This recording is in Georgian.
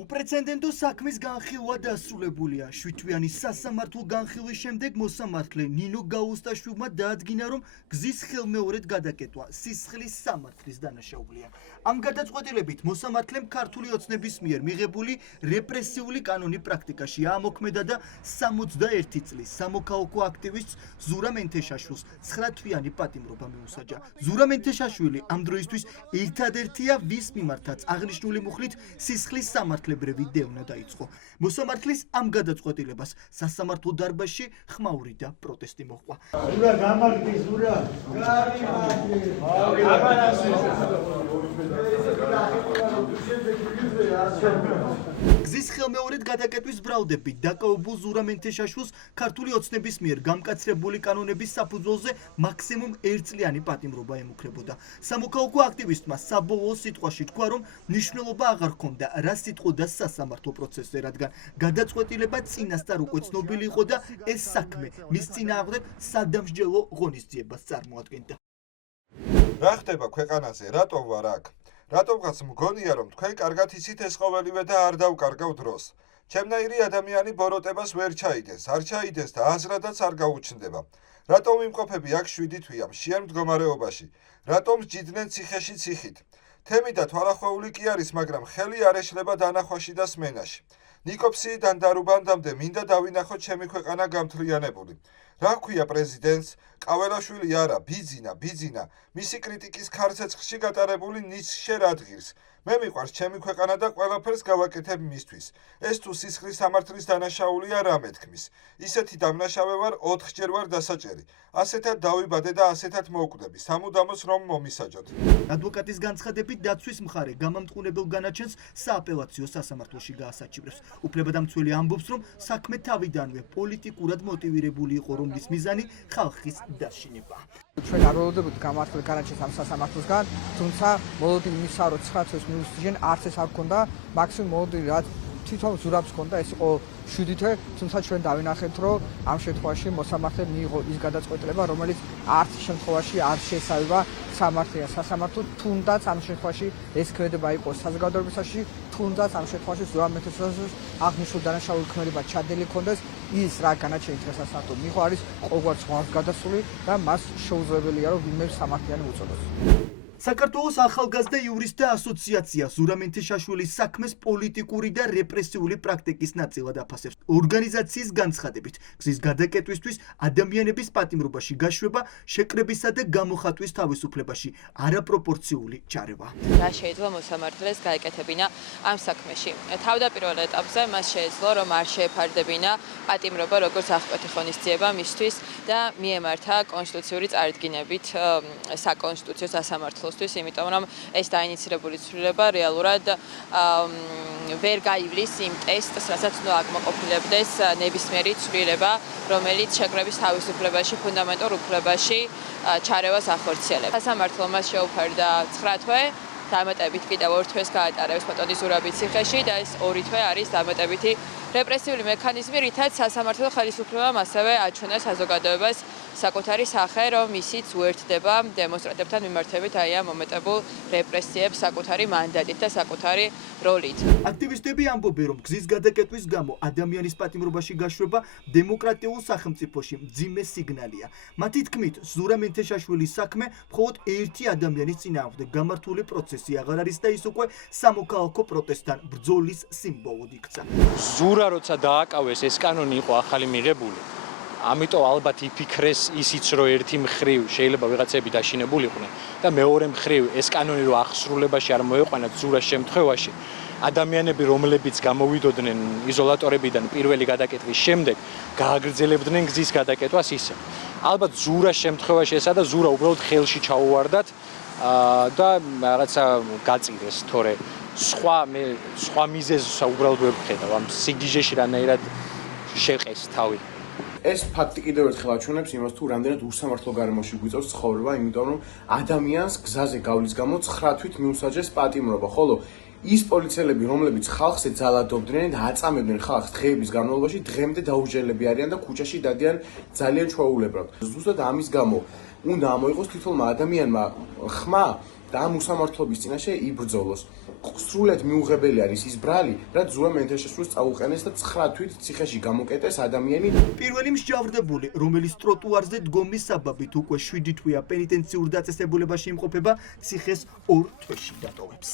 უპრეცედენტო საქმის განხილვა დასრულებულია. 7 თვიანი სასამართლო განხილვის შემდეგ მოსამართლე ნინო გაუსტაშვილმა დაადგინა, რომ გზის ხელმეორედ გადაკეტვა სისხლის სამართლის დანაშაულია. ამ გადაწყვეტილებით მოსამართლემ ქართული ოცნების მიერ მიღებული რეპრესიული კანონი პრაქტიკაში აამოქმედა და 61 წლის სამოქალაქო აქტივისტს ზურა მენთეშაშვილს 9 თვიანი პატიმრობა მიუსაჯა. ზურა მენთეშაშვილი ამ დროისთვის ერთადერთია, ვის მიმართაც აღნიშნული მუხლით სისხლის სამართლებრივი დევნა დაიწყო. მოსამართლის ამ გადაწყვეტილებას სასამართლო დარბაზში ხმაური და პროტესტი მოჰყვა. ზურა გამარჯვე, ზურა. გზის ხელმეორედ გადაკეტვის ბრალდებით დაკავებულ ზურა მენთეშაშვილს ქართული ოცნების მიერ გამკაცრებული კანონების საფუძველზე მაქსიმუმ 1 წლიანი პატიმრობა ემუქრებოდა. სამოქალაქო აქტივისტმა საბოლოო სიტყვაში თქვა, რომ მნიშვნელობა აღარ ჰქონდა რა სიტყოდა სასამართლო პროცესზე, რადგან გადაწყვეტილება წინასწარ უკვე ცნობილი იყო და ეს საქმე მის წინააღმდეგ სადამსჯელო ღონისძიებას წარმოადგენდა. რა ხდება ქვეყანაზე, რატომ ვარ აქ? რატომღაც მგონია, რომ თქვენ კარგად იცით ეს ყოველივე და არ დავკარგავ დროს. ჩემნაირი ადამიანი ბოროტებას ვერ ჩაიდეს, არ ჩაიდეს და აზრადაც არ გაუჩნდება. რატომ იმყოფები აქ 7 თვია მშიერ მდგომარეობაში? რატომ სჯიდნენ ციხეში ციხით? თემი და თვალახვეული კი არის, მაგრამ ხელი არ ეშლება დანახვაში და სმენაში. ნიკოფსიიდან და რუბანდამდე მინდა დავინახოთ ჩემი ქვეყანა გამთლიანებული. რა ქვია პრეზიდენტს? ყაველაშვილი არა, ბიძინა, მისი კრიტიკის ქარცეცხლში გატარებული ნიშშე რადგირს. მე მიყვარს ჩემი ქვეყანა და ყველაფერს გავაკეთებ მისთვის. ეს თუ სისხლის სამართლის დანაშაულია, რა მეთქმის? ისეთი დამნაშავე ვარ, 4-ჯერ ვარ დასაჭერი. ასეთად დავიბადე და ასეთად მოვკვდები, სამუდამოს რომ მომისაჯოთ. ადვოკატის განცხადებით დაცვის მხარე გამამტყუნებელ განაჩენს სააპელაციო სასამართლოში გაასაჩივრებს. უფლებადამცველი ამბობს, რომ საქმე თავიდანვე პოლიტიკურად მოტივირებული იყო, რომლის მიზანი ხალხის დასშინება. ჩვენ არ ველოდებოდით გამართულ განაჩენს ამ სასამართლოსგან, თუმცა მოლოდინი მისცა, რომ 9 თვეს მიუსაჯენ, არც ეს არ ჰქონდა, მაქსიმუმ მოლოდინი რაც თვითონ ზურაბს ჰქონდა, ეს იყო 7 თვე, თუმცა ჩვენ დავინახეთ, რომ ამ შემთხვევაში მოსამართლემ მიიღო ის გადაწყვეტილება, რომელიც არც შემთხვევაში არ შეესაბამება სასამართლო, თუნდაც ამ შემთხვევაში ეს ქმედება იყო საზოგადოებისაში, თუნდაც ამ შემთხვევაში ზურა მენთეშაშვილს აღნიშნულ დანაშაული ქმედება ჩადილი ჰქონდეს, ის რა განაჩენი სასამართლო მიიღო არის ყოველგვარ ზღვარს გადასული და მას შეუძლებელია, რომ ვინმე სამართლიანი უწოდოს. საქართველოს ახალგაზრდა იურისტთა ასოციაცია ზურა მენთეშაშვილის საქმეს პოლიტიკური და რეპრესიული პრაქტიკის ნაწილად აფასებს. ორგანიზაციის განცხადებით, გზის გადაკეტვისთვის ადამიანების პატიმრობაში გაშვება შეკრებისა და გამოხატვის თავისუფლებაში არაპროპორციული ჩარევა. რა შეიძლება მოსამართლეს გაეკეთებინა ამ საქმეში? თავდაპირველ ეტაპზე მას შეეძლო, რომ არ შეეფარდებინა პატიმრობა როგორც აღკვეთი ღონისძიება მისთვის და მიემართა კონსტიტუციური წარდგინებით საკონსტიტუციო სასამართლოს. იმიტომ რომ ეს დაინიცირებული ცვლილება რეალურად ვერ გაივლის იმ ტესტს, რასაც უნდა აკმაყოფილებდეს ნებისმიერი ცვლილება, რომელიც შეკრების თავისუფლებაში, ფუნდამენტურ უფლებაში ჩარევას ახორციელებს. სასამართლო მას შეუფარდა 9 თვე, დამატებით კიდევ 2 თვეს გაატარებს ბატონი ზურაბი ციხეში და ეს 2 თვე არის დამატებითი რეპრესიული მექანიზმი, რითაც სასამართლო ხელისუფლებამ ასევე აჩვენა საზოგადოებას საკუთარი სახე, რომ ისიც უერთდება დემონსტრანტებთან მიმართებით აი ამ მომეტებულ რეპრესიებს საკუთარი მანდატით და საკუთარი როლით. აქტივისტები ამბობენ, რომ გზის გადაკეტვის გამო ადამიანის პატიმრობაში გაშვება დემოკრატიულ სახელმწიფოში მძიმე სიგნალია. მათი თქმით, ზურა მენთეშაშვილის საქმე მხოლოდ ერთი ადამიანის წინააღმდეგ გამართული პროცესი აღარ არის და ის უკვე სამოქალაქო პროტესტთან ბრძოლის სიმბოლოდ იქცა. ზურა როცა დააკავეს, ეს კანონი იყო ახალი მიღებული. ამიტომ ალბათ იფიქრეს ისიც, რომ ერთი მხრივ შეიძლება ვიღაცები დაშინებულიყვნენ და მეორე მხრივ ეს კანონი რო აღსრულებაში არ მოეყვანათ ზურას შემთხვევაში, ადამიანები, რომლებიც გამოვიდოდნენ იზოლატორებიდან პირველი გადაკეტვის შემდეგ, გააგრძელებდნენ გზის გადაკეტვას ისე. ალბათ ზურას შემთხვევაში ესა და ზურა უბრალოდ ხელში ჩაუვარდათ და რაღაცა გაწირეს, თორე სხვა მიზეზს უბრალოდ ვერ ვხედავ, ამ სიგიჟეში რანაირად შეყეს თავი. ეს ფაქტი კიდევ ერთხელ აჩვენებს იმას, თუ რამდენად უსამართლო გარემოში გვიწევს ცხოვრება, იმიტომ რომ ადამიანს გზაზე გავლის გამო 9 თვით მიუსაჯეს პატიმრობა, ხოლო ის პოლიციელები, რომლებიც ხალხზე ძალადობდნენ და აწამებდნენ ხალხს დღეების განმავლობაში, დღემდე დაუსჯელები არიან და ქუჩაში დადიან ძალიან ჩვეულებრივად. ზუსტად ამის გამო უნდა ამოიღოს თითოეულმა ადამიანმა ხმა და ამ უსამართლობის წინაშე იბრძოლოს. სრულად მიუღებელი არის ის ბრალი, რაც ზურაბ მენთეშაშვილს წაუყენეს და 9 თვით ციხეში გამოკეტეს ადამიანი. პირველი მსჯავრდებული, რომელიც ტროტუარზე დგომის საბაბით უკვე 7 თვეა პენიტენციურ დაწესებულებაში იმყოფება, ციხეს 2 თვეში დატოვებს.